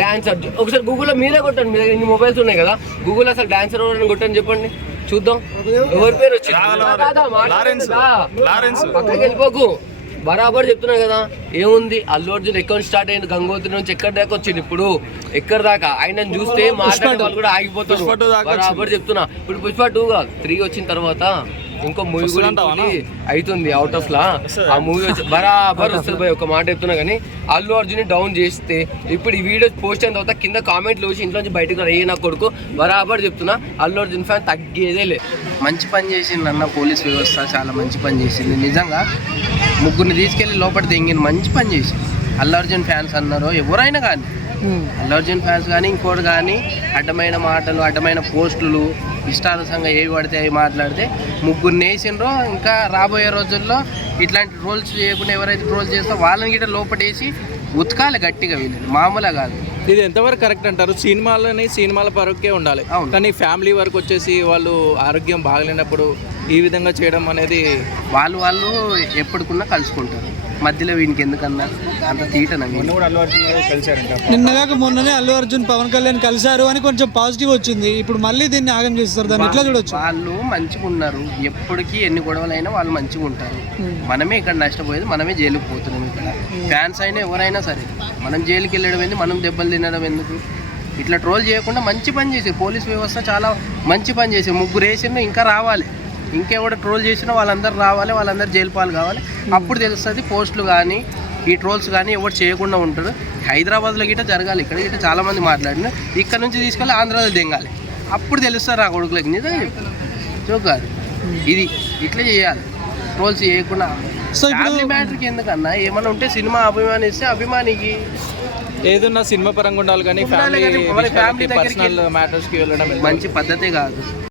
Dancer ఒకసారి గూగుల్లో మీరే కొట్టండి. మీ దగ్గర ఇన్ని మొబైల్స్ ఉన్నాయి కదా. గూగుల్ అసలు డాన్సర్ ఎవరని కొట్టండి చెప్పండి. చూద్దాం. ఎవరి పేరు వచ్చింది. పక్కకి వెళ్ళిపోకు. బరాబర్ చెప్తున్నా కదా. ఏముంది? అల్లు అర్జున్ అకౌంట్ స్టార్ట్ అయింది? గంగోత్రి నుంచి ఎక్కడ దాకా వచ్చింది? ఇప్పుడు ఎక్కడ దాకా? ఆయన చూస్తే మాట్లాడే వాళ్ళు కూడా ఆగిపోతారు. బరాబర్ చెప్తున్నా. ఇప్పుడు పుష్ప టూ కాదు. త్రీ వచ్చిన తర్వాత ఇంకో మూవీ కూడా అవుతుంది అవుట్ ఆఫ్ లా. ఆ మూవీ వచ్చి బరాబర్ వస్తుంది భయ్ ఒక మాట చెప్తున్నా కానీ అల్లు అర్జున్ డౌన్ చేస్తే ఇప్పుడు ఈ వీడియో పోస్ట్ అయిన తర్వాత కింద కామెంట్లు వచ్చి ఇంట్లో నుంచి బయటకు రా, ఏ నా కొడుకు? బరాబర్ చెప్తున్నా అల్లు అర్జున్ ఫ్యాన్ తగ్గేదే లే. మంచి పని చేసింది అన్న పోలీస్ వ్యవస్థ చాలా మంచి పని చేసింది నిజంగా ముగ్గురిని తీసుకెళ్ళి లోపల తెంగిన మంచి పని చేసింది అల్లు అర్జున్ ఫ్యాన్స్ అన్నారో ఎవరైనా కానీ అల్లు అర్జున్ ఫ్యాన్స్ కానీ ఇంకోటి కానీ అడ్డమైన మాటలు అడ్డమైన పోస్టులు ఇష్టానుసంగా ఏవి పడితే అవి మాట్లాడితే ముగ్గురు నేసిండ్రో ఇంకా రాబోయే రోజుల్లో ఇట్లాంటి ట్రోల్స్ చేయకుండా ఎవరైతే ట్రోల్స్ చేస్తారో వాళ్ళని గిట్ట లోపటేసి ఉతకాలి గట్టిగా వీళ్ళని. మామూలుగా కాదు. ఇది ఎంతవరకు కరెక్ట్ అంటారు? సినిమాలని సినిమాల వరకే ఉండాలి. కానీ ఫ్యామిలీ వరకు వచ్చేసి వాళ్ళు ఆరోగ్యం బాగలేనప్పుడు ఈ విధంగా చేయడం అనేది వాళ్ళు వాళ్ళు ఎప్పటికున్నా కలుసుకుంటారు. మధ్యలో వీనికి ఎందుకన్నా అంత తీటన నిన్నగాక మొన్ననే అల్లు అర్జున్ పవన్ కళ్యాణ్ కలిశారు అని కొంచెం పాజిటివ్ వచ్చింది. ఇప్పుడు మళ్ళీ దీన్ని ఆగం చేస్తారు. దాన్ని ఎట్లా చూడొచ్చు? వాళ్ళు మంచిగా ఉన్నారు. ఎప్పటికీ ఎన్ని గొడవలైనా వాళ్ళు మంచిగా ఉంటారు. మనమే ఇక్కడ నష్టపోయేది మనమే జైలుకి పోతున్నాం ఇక్కడ. ఫ్యాన్స్ అయినా ఎవరైనా సరే మనం జైలుకి వెళ్ళడం ఎందుకు మనం దెబ్బలు తినడం ఎందుకు? ఇట్లా ట్రోల్ చేయకుండా మంచి పని చేసి పోలీస్ వ్యవస్థ చాలా మంచి పని చేసి ముగ్గురు వేసిన ఇంకా రావాలి. ఇంకెవడ ట్రోల్ చేసినా వాళ్ళందరూ రావాలి వాళ్ళందరూ జైలు పాలు కావాలి. అప్పుడు తెలుస్తుంది పోస్టులు కానీ ఈ ట్రోల్స్ కానీ ఎవరు చేయకుండా ఉంటారు. హైదరాబాద్లో గిట్ట జరగాలి ఇక్కడ గిట్ట చాలా మంది మాట్లాడిన ఇక్కడ నుంచి తీసుకెళ్ళి ఆంధ్రాలో దింగాలి. అప్పుడు తెలుస్తారు ఆ కొడుకులకి నిజంగా. జోక్ కాదు. ఇది ఇట్లా చేయాలి. ట్రోల్స్ చేయకుండా. సో ఇప్పుడు- ఫ్యామిలీ మ్యాటర్కి ఎందుకన్నా? ఏమన్నా ఉంటే సినిమా అభిమానిస్తే అభిమానికి. ఏదన్నా సినిమా పరంగా ఉండాలి కానీ ఫ్యామిలీ దగ్గరికి పర్సనల్ మ్యాటర్స్కి వెళ్ళడం మంచి పద్ధతే కాదు.